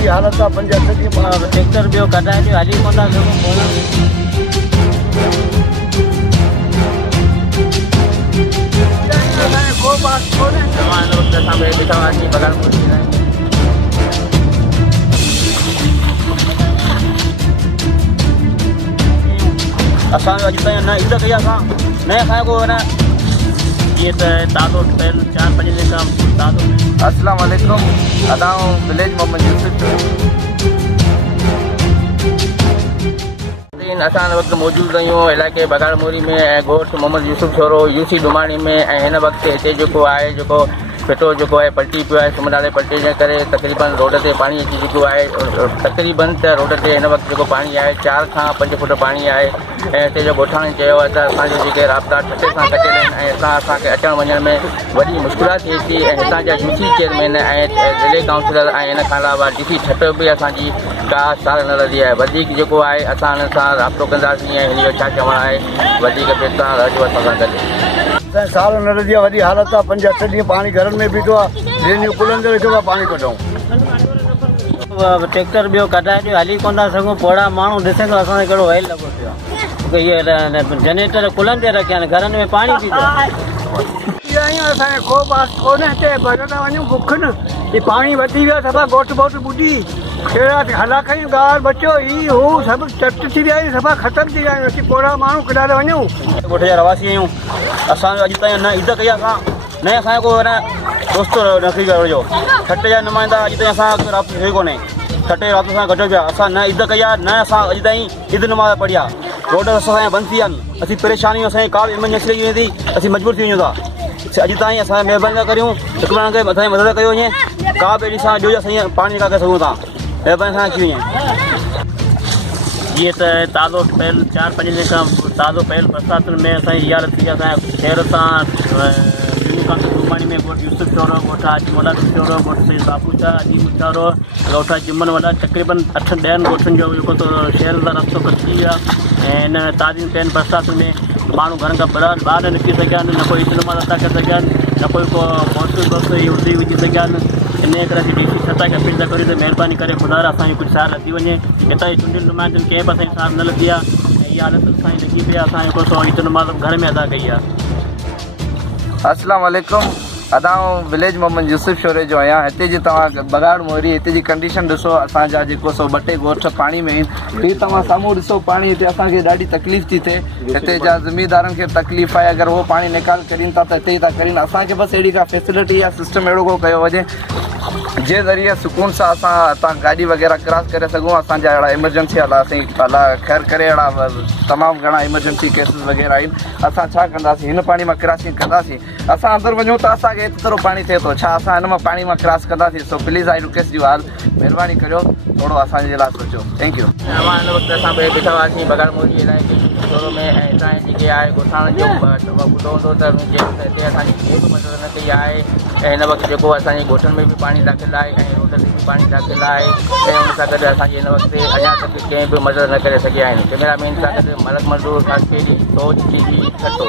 वॾी हालत आहे 5-8 ॾींहं ट्रैक्टर ॿियो कढाए ॾियो हली कोन था असां अॼु ताईं न इज़त कई असां न असांजो को न ये ताज़ो पहले 4-5 दिन का ताज़ो। अस्सलाम वालेकुम अदाऊं विलेज मोहम्मद यूसुफ असां वक़्तु मौजूदु आहियूं इलाइक़े बगाड़ मोरी में ऐं ॻोठ मोहम्मद यूसुफ छोरो यूसी डुमाणी में ऐं हिन वक़्तु हिते जेको आहे जेको फिटो जेको आहे पलटी पियो आहे सुमनाले पलटी जे करे तक़रीबन रोड ते पाणी अची चुको आहे तक़रीबन त रोड ते हिन वक़्तु जेको पाणी आहे 4 खां 5 फुट पाणी आहे ऐं हिते जो ॻोठाणी चयो आहे त असांजे जेके राब्ता ठटे सां कटियल आहिनि ऐं असांखे अचण वञण में वॾी मुश्किलात थिए थी ऐं हितां जा यूसी चेयरमैन ऐं ज़िले काउंसिलर ऐं हिन खां अलावा डीसी ठट बि असांजी का सार न रहंदी आहे वधीक जेको आहे असां हिन सां राब्तो कंदासीं ऐं हिन जो छा चवणु आहे वधीक पैसा राजू असां सां गॾु साल न रहंदी आहे वॾी हालत आहे 5-8 ॾींहं पाणी घरनि में बीठो आहे ड्रेनियूं कुलनि ते वेठो आहे पाणी कढूं ट्रैक्टर ॿियो कढाए ॾियो हली कोन था सघूं पोड़ा माण्हू ॾिसे थो असांखे कहिड़ो वेल लॻो पियो आहे इहे जनरेटर कुलनि ते रखिया आहिनि घरनि में पाणी पीतो असांखे को बात कोन्हे हिते भॼो था वञूं बुखनि ही पाणी वधी वियो सफ़ा ॻोठ ॿोठ ॿुधी कहिड़ा हलाकूं ॻाल्हि बचो ही हू सभु चट थी विया आहिनि सफ़ा ख़तमु थी विया आहिनि असीं पोड़ा माण्हू केॾा था वञूं ॻोठ जा रवासी आहियूं असांजो अॼु ताईं न इज़त कई असां न असांजो को न दोस्त नौकिरी कयो ठट जा नुमाइंदा अॼु ताईं असां राब्तो थियो कोन्हे ठटे राब्तो सां गॾु पिया असां न इज़त कई आहे न असां अॼु ताईं ईद नमाज़ पढ़ी आहे रोड असांजा बंदि थी विया आहिनि असीं परेशानियूं असांजी का बि इमरजेंसी लॻी वेंदी असीं मजबूर थी वञूं था अॼु ताईं असां महिरबानी था करियूं हिकु माण्हू खे असांजी मदद कयो वञे का बि अहिड़ी सां ॿियो असां पाणी निकाल करे सघूं था महिरबानी सां थी वञे जीअं त ताज़ो पहल 4-5 दिन खां ताज़ो पहल बरसातुनि में असांजी इहा थी असांजे शहर सां डुमाणी में ॻोठ यूसुफ छोरो ॻोठ हाजीमोला छोरो ॻोठ सईद बाबूचा अजीम छोरो ॻोठ जिमन वॾा तक़रीबन 8-10 ॻोठनि जो जेको शहर सां रस्तो कटिजी वियो आहे ऐं हिन ताज़ियूं थियनि बरसातुनि में माण्हू घर खां ॿाहिरि न निकिरी सघिया आहिनि न कोई इस्तेमालु अदा करे सघिया आहिनि न कोई को हॉस्टल बस हुडी विझी सघिया आहिनि इन करे असीं डीसी ठटा खे अपील था करियूं त महिरबानी करे ख़ुदा असांजी कुझु सार अची वञे हितां जी चूंडियल नुमाइंदनि कंहिं बि असांजी सार न लॻी आहे ऐं इहा हालत असांजी लॻी पई आहे असांजो को सो ईद नमाज़ घर में अदा कई आहे। अस्सलाम वालेकुम अदाऊं विलेज मोहम्मद यूसुफ छोरे जो आहियां हिते जी तव्हां बगाड़ मोरी हिते जी कंडीशन ॾिसो असांजा जेको सो 2 टे ॻोठ पाणी में आहिनि ही तव्हां साम्हूं ॾिसो पाणी हिते असांखे ॾाढी तकलीफ़ थी थिए हिते जा ज़मींदारनि खे तकलीफ़ आहे अगरि उहो पाणी निकाल करीनि था त हिते ई था करीनि असांखे बसि अहिड़ी का फैसिलिटी या सिस्टम अहिड़ो को कयो वञे जे ज़रिए सुकून सां असां गाॾी वग़ैरह क्रॉस करे सघूं असांजा अहिड़ा इमरजेंसी वाला असीं अलाह ख़ैर करे अहिड़ा तमामु घणा इमरजेंसी केसिस वग़ैरह आहिनि असां छा कंदासीं हिन पाणी मां क्रॉसिंग कंदासीं असां अंदरि वञूं त असांखे एतिरो पाणी थिए थो छा असां हिन मां पाणी मां क्रॉस कंदासीं so please I request you all महिरबानी करियो थोरो असांजे लाइ सोचो थैंक यू। हिन वक़्तु असां बीठा हुआसीं बगाड़ मोरी इलाइक़े छोरो में ऐं हितां जेके आहे ॻोठाण जो ॿुधो हूंदो त हिते असांजी कंहिं बि मदद न कई आहे ऐं हिन वक़्तु जेको असांजे ॻोठनि में बि पाणी दाख़िल आहे ऐं रोड ते बि पाणी दाख़िल आहे ऐं हुन सां गॾु असांजी हिन वक़्तु अञा तक कंहिं बि मदद न करे सघिया आहिनि कैमरामैन सां गॾु मलक मज़दूर ख़ासि सोच जी ठटो।